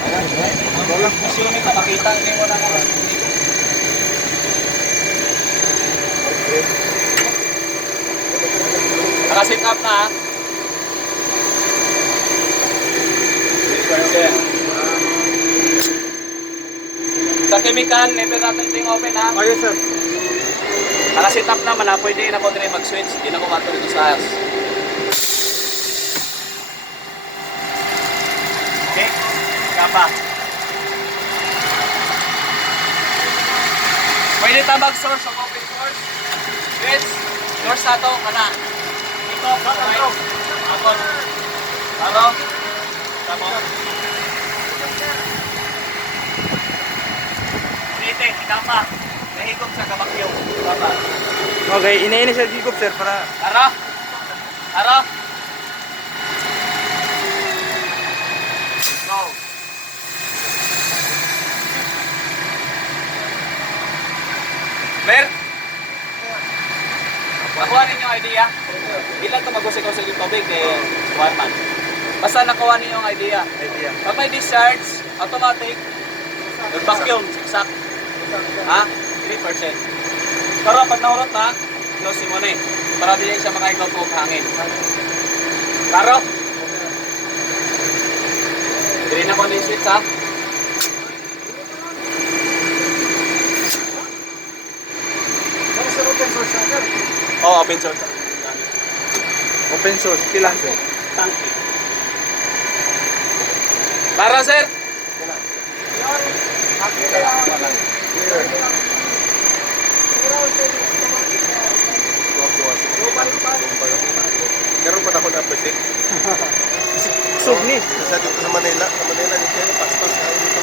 Assume ka, makita hindi mo na nga. Naka-sit up na ha. 3%. Sa chemical, never natin ting open ha. Oh, yes, sir. Naka-sit up naman ha, pwede na po din mag-switch. Hindi na kumato dito sa house. Okay, kapa. Pwede tayo mag-source o open source. Yes, source na ito, kana. Ito, kamay. Ako. Taro. Tamo. Dito, kapa. Nahigop sa kabakyo. Kapa. Okay, inaini siya gigop, sir, para... Taro. Taro. Go. Mer? Nakuha ninyo yung idea? Ilan ito mag-usik-usik yung tubig eh, 1 month. Basta nakuha ninyo yung idea. Pag may discharge, automatic, yung vacuum, siksak. Ha? 3%. Pero pag nahurot na, close mo na eh. Para din siya makahigaw po hangin. Karo? Hindi na ko na yung switch ha? Open source na, sir. Oo, open source. Open source, kilang, sir. Tanki. Para sir? Meron pa na ako na-appreciate. Sugni. Sa dito sa Manila. Sa Manila, dito yung pas-pas na dito.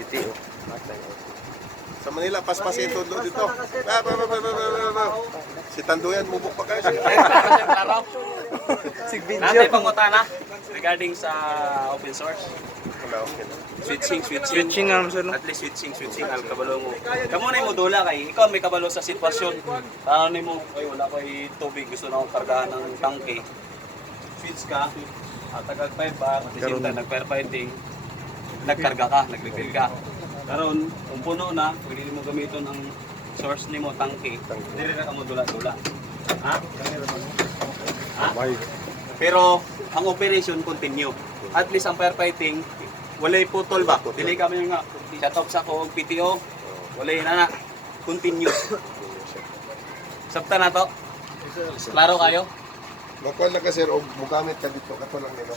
Titi, oh. Sa Manila, pas-pas yung tudlo dito. Si Tanduyan, mubok pa kayo. Klaro. Sig Natay video. pangutana regarding sa open source. Wala, okay na. Switching. Switching nga naman, sir, no? At least switching al kabalo mo. Kamo na mo dula kay ikaw may kabalo sa sitwasyon. Ano nimo ay wala koy tubig gusto na akong kargahan ng tangke. Switch ka at tagag 5 bar at same time nag-firefighting. Nagkarga ka, nag-refill ka. Karon kung puno na, pwede mo gamiton ang source nimo tangke. Dili ra ka mo dula-dula. Ha? Ha? Pero ang operation continue. At least ang firefighting walay putol ba? Dili kami nga shut off sa ko PTO. Walay na na. Continue. Sabta na to. Klaro kayo? Makuha lang ka sir, o mugamit ka dito, kato lang nila.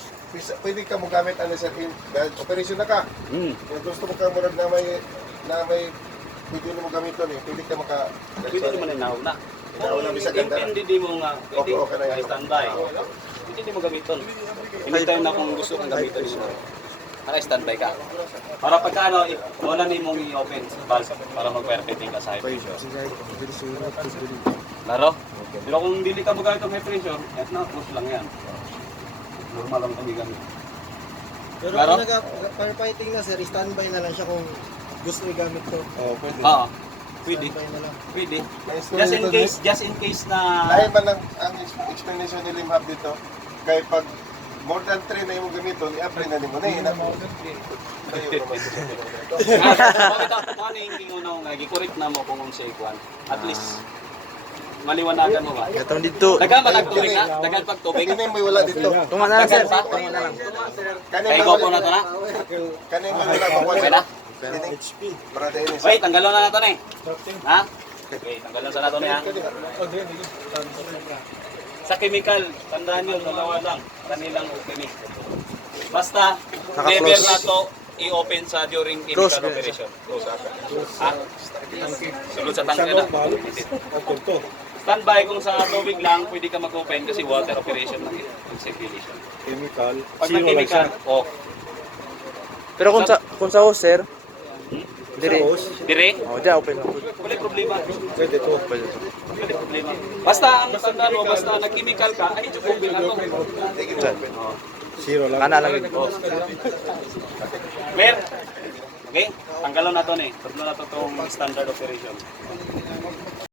Pwede ka mugamit ano sir, dahil operation na ka. Kung gusto mo ka murag na may pwede mo gamiton eh, pwede ka maka... Pwede naman na nauna. Nauna, bisa ganda. Hindi mo nga, pwede Okay na yan. standby. Hindi mo gamiton. Anytime na kung gusto kang gamiton mo. Naka-standby ka. Para pagka ano, wala na mong i-open valve para mag-perfecting ka sa high pressure. Laro? Pero kung dili ka magamit ng high pressure, yan na, push lang yan. Normal lang kami gamit. Pero Klaro? kung nag-firefighting na sir, standby na lang siya kung gusto i-gamit to. Oo, pwede. Oo. Pwede. Standby na lang. Pwede. Nice Just in case na... Dahil man lang ang explanation ni Limhab dito, kaya pag more than 3 na yung gamiton, i-apply na nimo na yun. Bakit ako ano yung gingunaw nga, gikorek na mo kung unsay kuan. At least, maliwanagan mo ba? Katong dito. Dagan ba nagtubig na? Dagan pagtubig? Kani may wala dito. Tunga na lang, sir. Dagan pa? Tunga na lang. Kani Kay may go po wala. na to na? Kani may wala makuha Okay na? HP. Para din isa. Wait, tanggalon na nato na eh. Ha? Okay, tanggalon sa nato na yan. Sa chemical, tandaan nyo, dalawa lang. Kanilang chemic. Basta, Naka-close. never na to i-open sa during chemical Close, operation. Close ata. Ha? Sulod sa tangke na. Standby kung sa tubig lang, pwede ka mag-open kasi water operation lang yun. Circulation. Chemical. Pag nag-chemical, oh, Pero kung sa hose, sir, dire. dire, Oh, di open lang. wala problema. Pwede to. Pwede to. Wala problema. Basta ang tandaan mo, basta nag-chemical ka, ay joke open na to. Oh. Zero lang. Kana lang yun. Oh. Clear? Okay? Tanggalon na to ni. Tatlo na to itong standard operation.